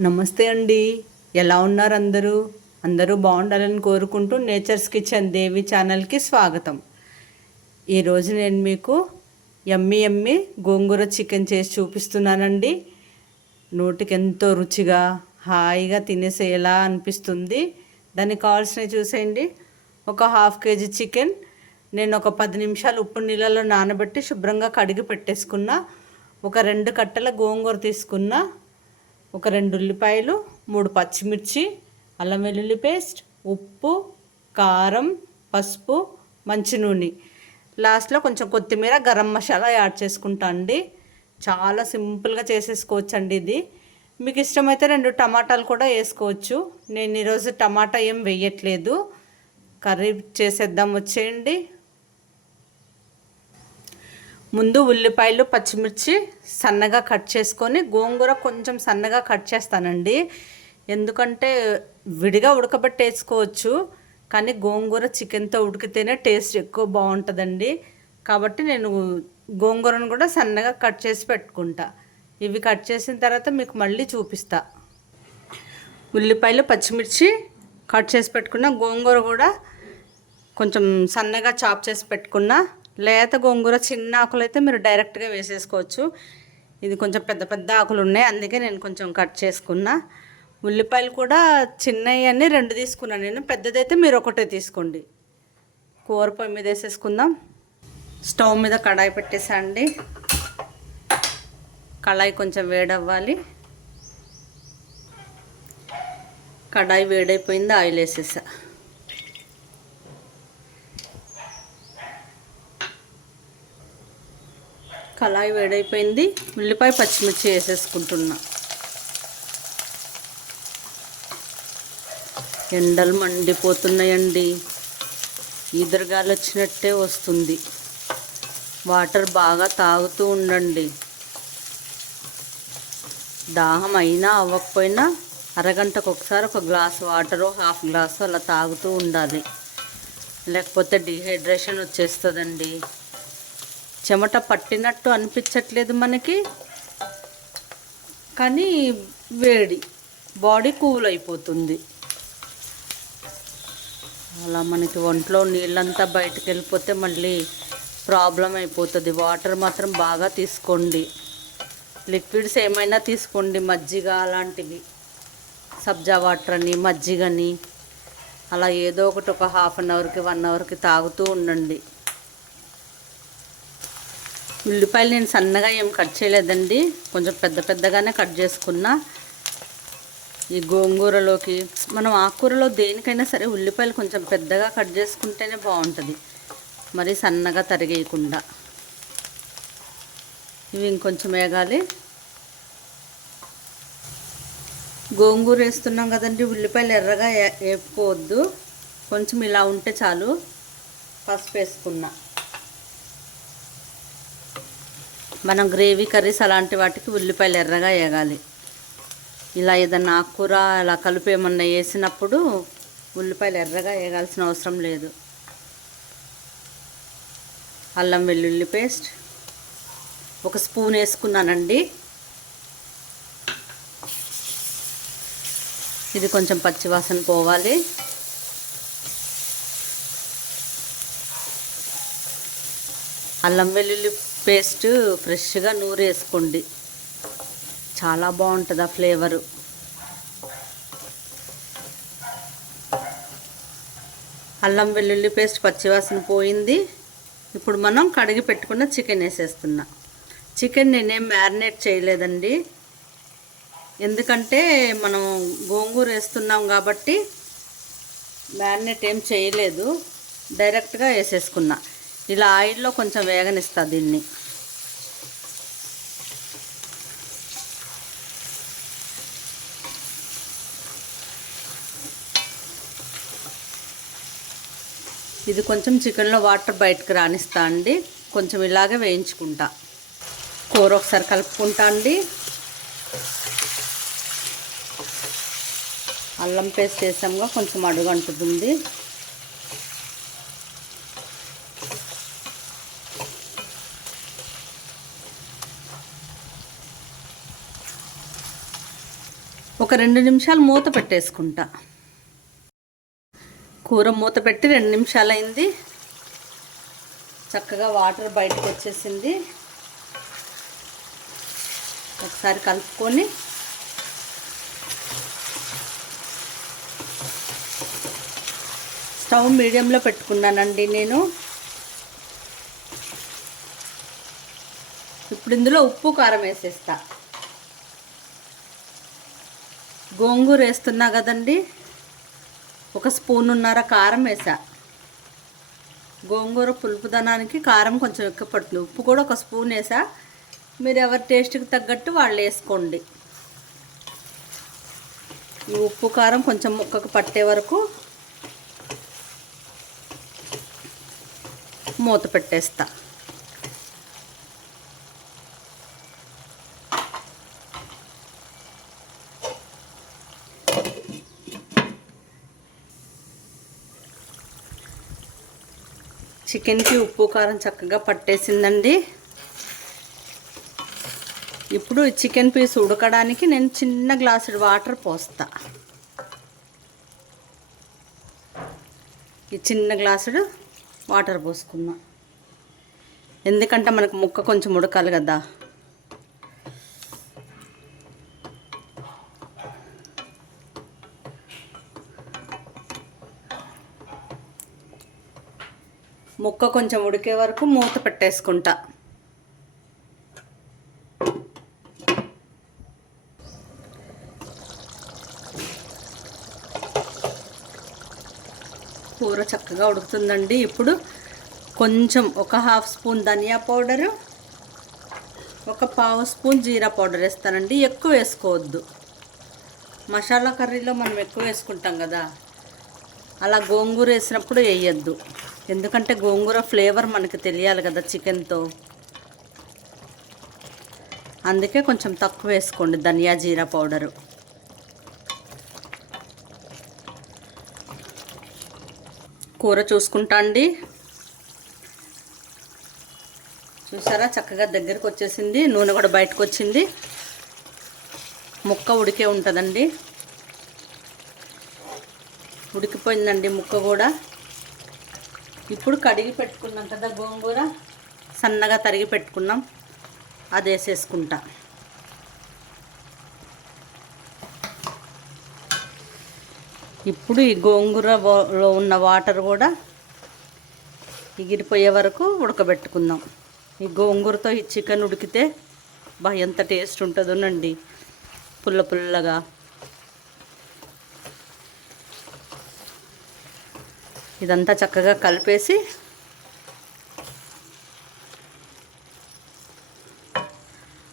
నమస్తే అండి. ఎలా ఉన్నారు అందరూ? అందరూ బాగుండాలని కోరుకుంటూ నేచర్స్ కిచెన్ దేవి ఛానల్కి స్వాగతం. ఈరోజు నేను మీకు ఎమ్మి ఎమ్మి గోంగూర చికెన్ చేసి చూపిస్తున్నానండి. నోటికి ఎంతో రుచిగా హాయిగా తినేసేలా అనిపిస్తుంది. దానికి కావాల్సినవి చూసేయండి. ఒక హాఫ్ కేజీ చికెన్. నేను ఒక పది నిమిషాలు ఉప్పు నీళ్ళలో నానబెట్టి శుభ్రంగా కడిగి పెట్టేసుకున్న ఒక రెండు కట్టల గోంగూర తీసుకున్నా ఒక రెండు ఉల్లిపాయలు మూడు పచ్చిమిర్చి అల్లం వెల్లుల్లి పేస్ట్ ఉప్పు కారం పసుపు మంచి నూనె. లాస్ట్లో కొంచెం కొత్తిమీర గరం మసాలా యాడ్ చేసుకుంటా అండి. చాలా సింపుల్గా చేసేసుకోవచ్చు అండి ఇది. మీకు ఇష్టమైతే రెండు టమాటాలు కూడా వేసుకోవచ్చు. నేను ఈరోజు టమాటా ఏం వేయట్లేదు. కర్రీ చేసేద్దాం వచ్చేయండి. ముందు ఉల్లిపాయలు పచ్చిమిర్చి సన్నగా కట్ చేసుకొని గోంగూర కొంచెం సన్నగా కట్ చేస్తానండి. ఎందుకంటే విడిగా ఉడకబెట్టి వేసుకోవచ్చు కానీ గోంగూర చికెన్తో ఉడికితేనే టేస్ట్ ఎక్కువ బాగుంటుందండి. కాబట్టి నేను గోంగూరను కూడా సన్నగా కట్ చేసి పెట్టుకుంటా. ఇవి కట్ చేసిన తర్వాత మీకు మళ్ళీ చూపిస్తా. ఉల్లిపాయలు పచ్చిమిర్చి కట్ చేసి పెట్టుకున్న గోంగూర కూడా కొంచెం సన్నగా చాప్ చేసి పెట్టుకున్నా లేత గోంగూర చిన్న ఆకులు అయితే మీరు డైరెక్ట్గా వేసేసుకోవచ్చు. ఇది కొంచెం పెద్ద పెద్ద ఆకులు ఉన్నాయి. అందుకే నేను కొంచెం కట్ చేసుకున్నా. ఉల్లిపాయలు కూడా చిన్నవి అన్నీ రెండు తీసుకున్నాను నేను. పెద్దదైతే మీరు ఒకటే తీసుకోండి. కూర పొయ్యి మీద వేసేసుకుందాం. స్టవ్ మీద కడాయి పెట్టేసా అండి కడాయి కొంచెం వేడవ్వాలి. కడాయి వేడైపోయింది ఆయిల్ వేసేసా కళాయి వేడైపోయింది. ఉల్లిపాయ పచ్చిమిర్చి వేసేసుకుంటున్నా. ఎండలు మండిపోతున్నాయండి. ఈదురుగాలు వచ్చినట్టే వస్తుంది. వాటర్ బాగా తాగుతూ ఉండండి. దాహం అయినా అవ్వకపోయినా అరగంటకు ఒకసారి ఒక గ్లాస్ వాటరు హాఫ్ గ్లాసు అలా తాగుతూ ఉండాలి. లేకపోతే డిహైడ్రేషన్ వచ్చేస్తుందండి. చెమట పట్టినట్టు అనిపించట్లేదు మనకి. కానీ వేడి బాడీ కూల్ అయిపోతుంది. అలా మనకి ఒంట్లో నీళ్ళంతా బయటకు వెళ్ళిపోతే మళ్ళీ ప్రాబ్లం అయిపోతుంది. వాటర్ మాత్రం బాగా తీసుకోండి. లిక్విడ్స్ ఏమైనా తీసుకోండి మజ్జిగ అలాంటివి. సబ్జా వాటర్ అని మజ్జిగని అలా ఏదో ఒకటి ఒక హాఫ్ అన్ అవర్కి వన్ అవర్కి తాగుతూ ఉండండి. ఉల్లిపాయలు నేను సన్నగా ఏం కట్ చేయలేదండి. కొంచెం పెద్ద పెద్దగానే కట్ చేసుకున్నా. ఈ గోంగూరలోకి మనం ఆకుకూరలో దేనికైనా సరే ఉల్లిపాయలు కొంచెం పెద్దగా కట్ చేసుకుంటేనే బాగుంటుంది. మరి సన్నగా తరిగేయకుండా. ఇవి ఇంకొంచెం వేగాలి. గోంగూర వేస్తున్నాం కదండి. ఉల్లిపాయలు ఎర్రగా ఏ- వేపుకోవద్దు కొంచెం ఇలా ఉంటే చాలు. పసుపు వేసుకున్నా. మనం గ్రేవీ కర్రీస్ అలాంటి వాటికి ఉల్లిపాయలు ఎర్రగా వేగాలి ఇలా ఏదన్నా ఆకుకూర అలా కలుపు ఏమన్నా వేసినప్పుడు ఉల్లిపాయలు ఎర్రగా వేయాల్సిన అవసరం లేదు. అల్లం వెల్లుల్లి పేస్ట్ ఒక స్పూన్ వేసుకున్నానండి. ఇది కొంచెం పచ్చివాసన పోవాలి. అల్లం వెల్లుల్లి పేస్ట్ ఫ్రెష్గా నూరు వేసుకోండి చాలా బాగుంటుంది ఆ ఫ్లేవరు. అల్లం వెల్లుల్లి పేస్ట్ పచ్చివాసన పోయింది. ఇప్పుడు మనం కడిగి పెట్టుకున్న చికెన్ వేసేస్తున్నా. చికెన్ నేనేం మ్యారినేట్ చేయలేదండి. ఎందుకంటే మనం గోంగూర వేస్తున్నాం కాబట్టి మ్యారినేట్ ఏం చేయలేదు. డైరెక్ట్గా వేసేసుకున్నా. ఇలా ఆయిల్లో కొంచెం వేగనిస్తా దీన్ని. ఇది కొంచెం చికెన్లో వాటర్ బయటకు రానిస్తా అండి. కొంచెం ఇలాగే వేయించుకుంటా. కూర ఒకసారి కలుపుకుంటా అండి. అల్లం పేస్ట్ వేసాముగా కొంచెం అడుగు అంటుతుంది. ఒక రెండు నిమిషాలు మూత పెట్టేసుకుంటా. కూర మూత పెట్టి రెండు నిమిషాలు అయింది చక్కగా వాటర్ బయటకు వచ్చేసింది. ఒకసారి కలుపుకొని స్టవ్ మీడియంలో పెట్టుకున్నానండి నేను. ఇప్పుడు ఇందులో ఉప్పు కారం వేసేస్తా. గోంగూర వేస్తున్నా కదండి. ఒక స్పూన్ ఉన్నర కారం వేసా. గోంగూర పులుపుదనానికి కారం కొంచెం ఎక్కువ పడుతుంది. ఉప్పు కూడా ఒక స్పూన్ వేసా. మీరు ఎవరి టేస్ట్కి తగ్గట్టు వాళ్ళు వేసుకోండి. ఈ ఉప్పు కారం కొంచెం ముక్కకు పట్టే వరకు మూత పెట్టేస్తా. చికెన్కి ఉప్పు కారం చక్కగా పట్టేసిందండి. ఇప్పుడు ఈ చికెన్ పీస్ ఉడకడానికి నేను చిన్న గ్లాసుడు వాటర్ పోస్తా. ఈ చిన్న గ్లాసుడు వాటర్ పోసుకుందాం ఎందుకంటే మనకు ముక్క కొంచెం ఉడకాలి కదా. ముక్క కొంచెం ఉడికే వరకు మూత పెట్టేసుకుంటా. కూర చక్కగా ఉడుకుతుందండి. ఇప్పుడు కొంచెం ఒక హాఫ్ స్పూన్ ధనియా పౌడరు ఒక పావు స్పూన్ జీరా పౌడర్ వేస్తానండి. ఎక్కువ వేసుకోవద్దు. మసాలా కర్రీలో మనం ఎక్కువ వేసుకుంటాం కదా. అలా గోంగూర వేసినప్పుడు వేయద్దు. ఎందుకంటే గోంగూర ఫ్లేవర్ మనకి తెలియాలి కదా చికెన్తో. అందుకే కొంచెం తక్కువ వేసుకోండి ధనియా జీరా పౌడరు. కూర చూసుకుంటా అండి. చూసారా? చక్కగా దగ్గరికి వచ్చేసింది. నూనె కూడా బయటకు వచ్చింది. ముక్క ఉడికే ఉంటుందండి. ఉడికిపోయిందండి ముక్క కూడా. ఇప్పుడు కడిగి పెట్టుకున్నాం కదా గోంగూర సన్నగా తరిగి పెట్టుకున్నాం. అది వేసేసుకుంటా. ఇప్పుడు ఈ గోంగూరలో ఉన్న వాటర్ కూడా ఎగిరిపోయే వరకు ఉడకబెట్టుకుందాం. ఈ గోంగూరతో ఈ చికెన్ ఉడికితే బా ఎంత టేస్ట్ ఉంటుందోనండి. పుల్ల పుల్లగా. ఇదంతా చక్కగా కలిపేసి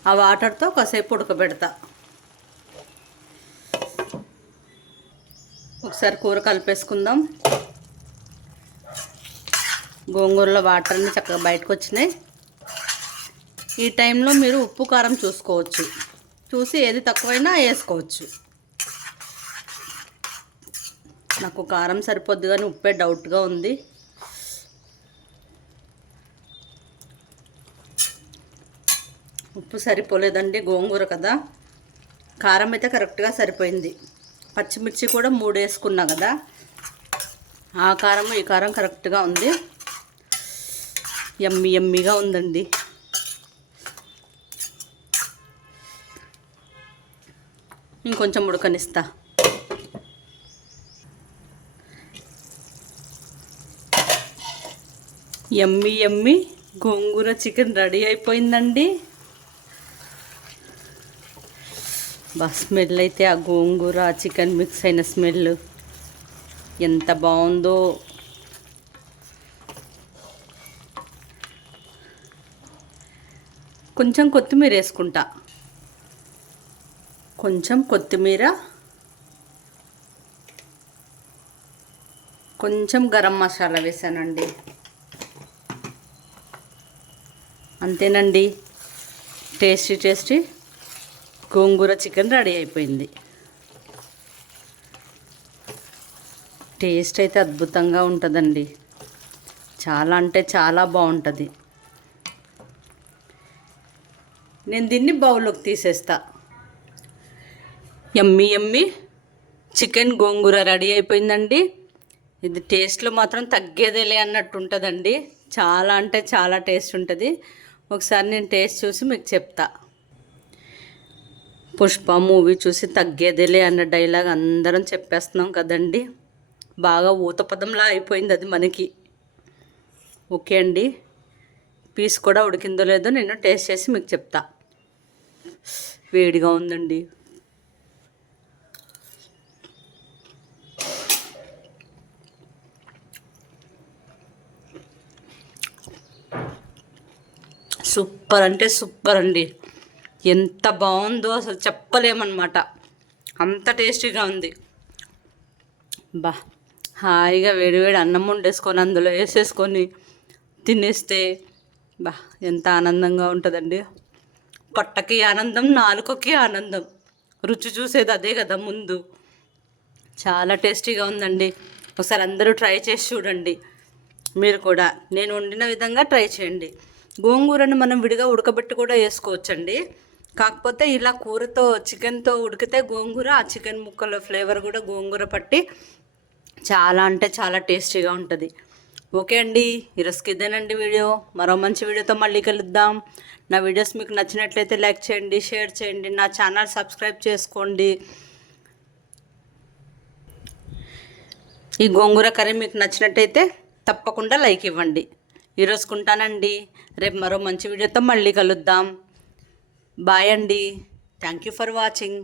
ఆ వాటర్తో కాసేపు ఉడకబెడతా. ఒకసారి కూర కలిపేసుకుందాం. గోంగూరలో వాటర్ అన్నీ చక్కగా బయటకు వచ్చినాయి ఈ టైంలో మీరు ఉప్పు కారం చూసుకోవచ్చు. చూసి ఏది తక్కువైనా వేసుకోవచ్చు. నాకు కారం సరిపోద్ది కానీ ఉప్పే డౌట్గా ఉంది. ఉప్పు సరిపోలేదండి గోంగూర కదా. కారం అయితే కరెక్ట్గా సరిపోయింది. పచ్చిమిర్చి కూడా మూడు వేసుకున్నా కదా. ఆ కారం ఈ కారం కరెక్ట్గా ఉంది. ఎమ్మి ఎమ్మిగా ఉందండి. ఇంకొంచెం ఉడకనిస్తా. ఎమ్మి ఎమ్మి గోంగూర చికెన్ రెడీ అయిపోయిందండి. బా స్మెల్ అయితే ఆ గోంగూర ఆ చికెన్ మిక్స్ అయిన స్మెల్ ఎంత బాగుందో. కొంచెం కొత్తిమీర వేసుకుంటా. కొంచెం కొత్తిమీర. కొంచెం గరం మసాలా వేసానండి. అంతేనండి. Tasty tasty gongura chicken ready అయిపోయింది. టేస్ట్ అయితే అద్భుతంగా ఉంటుందండి. చాలా అంటే చాలా బాగుంటుంది. నేను దీన్ని బౌల్లోకి తీసేస్తా. ఎమ్మి ఎమ్మి చికెన్ గోంగూర రెడీ అయిపోయిందండి. ఇది టేస్ట్లో మాత్రం తగ్గేదేలే అన్నట్టు ఉంటుందండి చాలా అంటే చాలా టేస్ట్ ఉంటుంది. ఒకసారి నేను టేస్ట్ చూసి మీకు చెప్తా. పుష్ప మూవీ చూసి తగ్గేదేలే అన్న డైలాగ్ అందరం చెప్పేస్తున్నాం కదండి. బాగా ఊతపదంలా అయిపోయింది అది మనకి. ఓకే అండి. పీస్ కూడా ఉడికిందో లేదో నేను టేస్ట్ చేసి మీకు చెప్తా. వేడిగా ఉందండి. సూపర్ అంటే సూపర్ అండి. ఎంత బాగుందో అసలు చెప్పలేమన్నమాట. అంత టేస్టీగా ఉంది. బా హాయిగా వేడివేడి అన్నం వండేసుకొని అందులో వేసేసుకొని తినేస్తే బా ఎంత ఆనందంగా ఉంటుందండి. పొట్టకి ఆనందం నాలుకకి ఆనందం. రుచి చూసేది అదే కదా ముందు. చాలా టేస్టీగా ఉందండి. ఒకసారి అందరూ ట్రై చేసి చూడండి. మీరు కూడా. నేను వండిన విధంగా ట్రై చేయండి. గోంగూరను మనం విడిగా ఉడకబెట్టి కూడా వేసుకోవచ్చండి. కాకపోతే ఇలా కూరతో చికెన్తో ఉడికితే గోంగూర ఆ చికెన్ ముక్కల ఫ్లేవర్ కూడా గోంగూర పట్టి చాలా అంటే చాలా టేస్టీగా ఉంటుంది. ఓకే అండి ఈరోజుకి ఇదేనండి వీడియో. మరో మంచి వీడియోతో మళ్ళీ కలుద్దాం. నా వీడియోస్ మీకు నచ్చినట్లయితే లైక్ చేయండి షేర్ చేయండి నా ఛానల్ సబ్స్క్రైబ్ చేసుకోండి. ఈ గోంగూర కర్రీ మీకు నచ్చినట్టయితే తప్పకుండా లైక్ ఇవ్వండి. ఈరోజుకుంటానండి. రేపు మరో మంచి వీడియోతో మళ్ళీ కలుద్దాం. బాయ్ అండి. Thank you for watching.